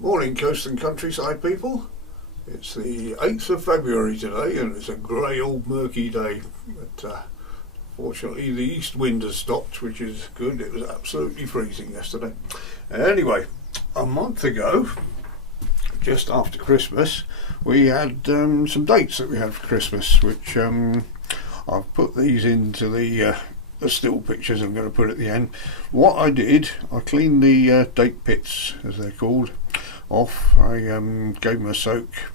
Morning, coast and countryside people. It's the 8th of February today and it's a grey old murky day, but fortunately the east wind has stopped, which is good. It was absolutely freezing yesterday. Anyway, a month ago, just after Christmas, we had some dates that we had for Christmas, which I've put these into the still pictures I'm going to put at the end. What I did, I cleaned the date pits, as they're called, off. I gave them a soak,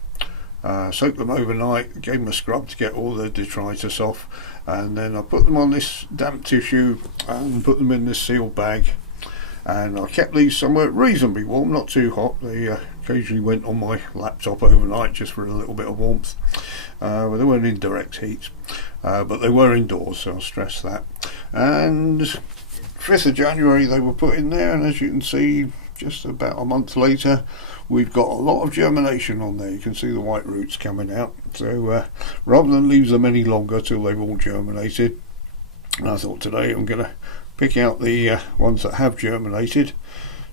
soaked them overnight, gave them a scrub to get all the detritus off, and then I put them on this damp tissue and put them in this sealed bag, and I kept these somewhere reasonably warm, not too hot. They occasionally went on my laptop overnight just for a little bit of warmth, but they weren't in direct heat, but they were indoors, so I'll stress that. And 5th of January they were put in there, and as you can see, just about a month later, we've got a lot of germination on there. You can see the white roots coming out. So rather than leave them any longer till they've all germinated, I thought today I'm going to pick out the ones that have germinated.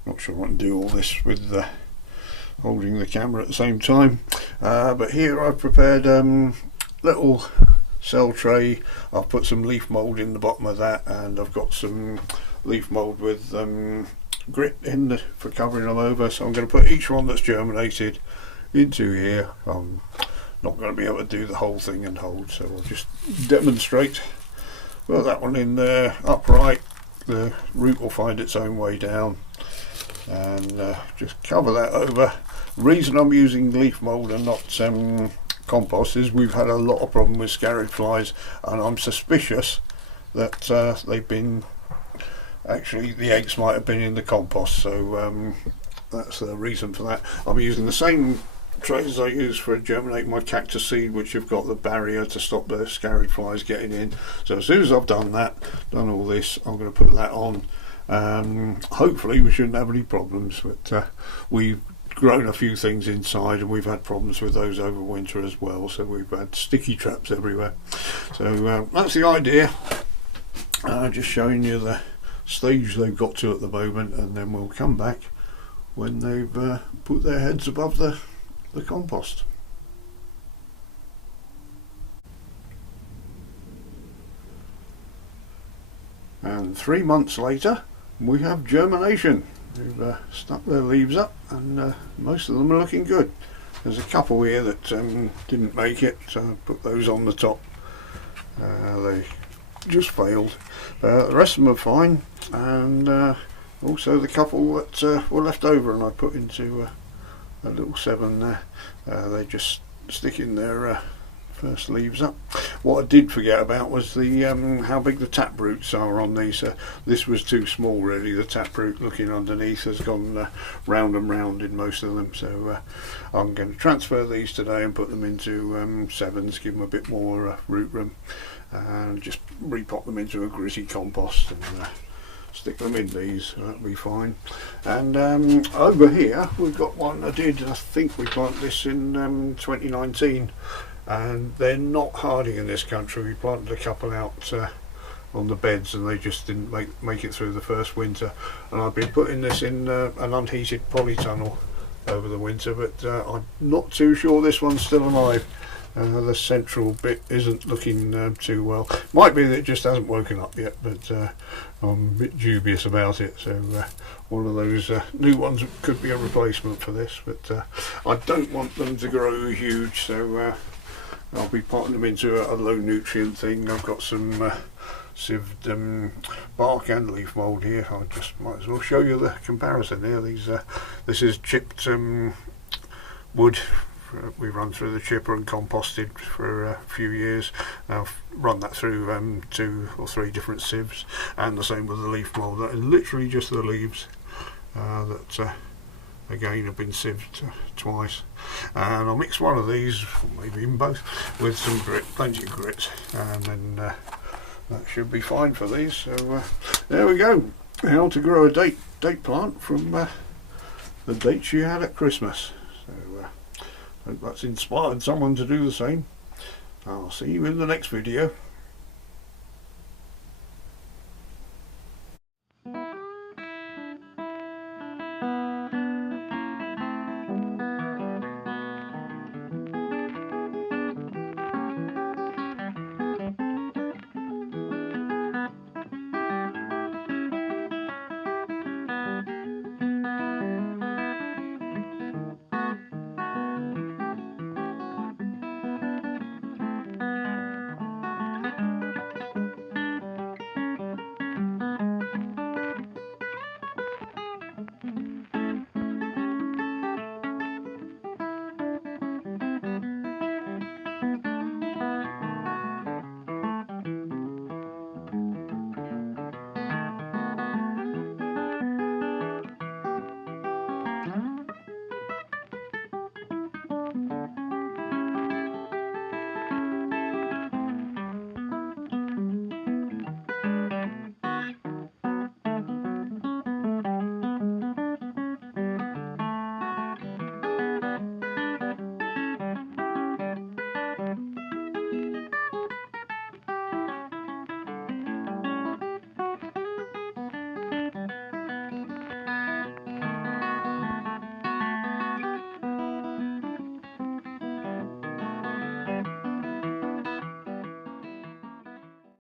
Not sure I can do all this with holding the camera at the same time, but here I've prepared little cell tray. I've put some leaf mould in the bottom of that, and I've got some leaf mould with grit in for covering them over. So I'm going to put each one that's germinated into here. I'm not going to be able to do the whole thing and hold, so I'll just demonstrate. Put that one in there upright, the root will find its own way down, and just cover that over. The reason I'm using leaf mould and not compost is we've had a lot of problem with scarab flies, and I'm suspicious that they've been, actually the eggs might have been in the compost, so that's the reason for that. I'm using the same trays as I use for germinating my cactus seed, which have got the barrier to stop the scarab flies getting in. So as soon as I've done that, done all this, I'm going to put that on. Hopefully we shouldn't have any problems, but we've grown a few things inside and we've had problems with those over winter as well, so we've had sticky traps everywhere. So that's the idea. Just showing you the stage they've got to at the moment, and then we'll come back when they've put their heads above the compost. And 3 months later we have germination. They've stuck their leaves up, and most of them are looking good. There's a couple here that didn't make it, so I put those on the top. They just failed. The rest of them are fine, and also the couple that were left over and I put into a little 7 there. They just stick in their first leaves up. What I did forget about was the how big the tap roots are on these. This was too small really. The tap root looking underneath has gone round and round in most of them, so I'm going to transfer these today and put them into 7s, give them a bit more root room, and just repot them into a gritty compost and stick them in these. That'll be fine. And over here we've got one I think we planted this in 2019, and they're not hardy in this country. We planted a couple out on the beds and they just didn't make it through the first winter, and I've been putting this in an unheated polytunnel over the winter, but I'm not too sure this one's still alive. The central bit isn't looking too well. Might be that it just hasn't woken up yet, but I'm a bit dubious about it. So one of those new ones could be a replacement for this, but I don't want them to grow huge, so I'll be potting them into a low nutrient thing. I've got some sieved bark and leaf mould here. I just might as well show you the comparison here. This is chipped wood. We run through the chipper and composted for a few years. I've run that through 2 or 3 different sieves, and the same with the leaf mould. That is literally just the leaves that again have been sieved twice, and I'll mix one of these, maybe even both, with some grit, plenty of grit, and then that should be fine for these. So there we go, how to grow a date plant from the dates you had at Christmas. So hope that's inspired someone to do the same. I'll see you in the next video.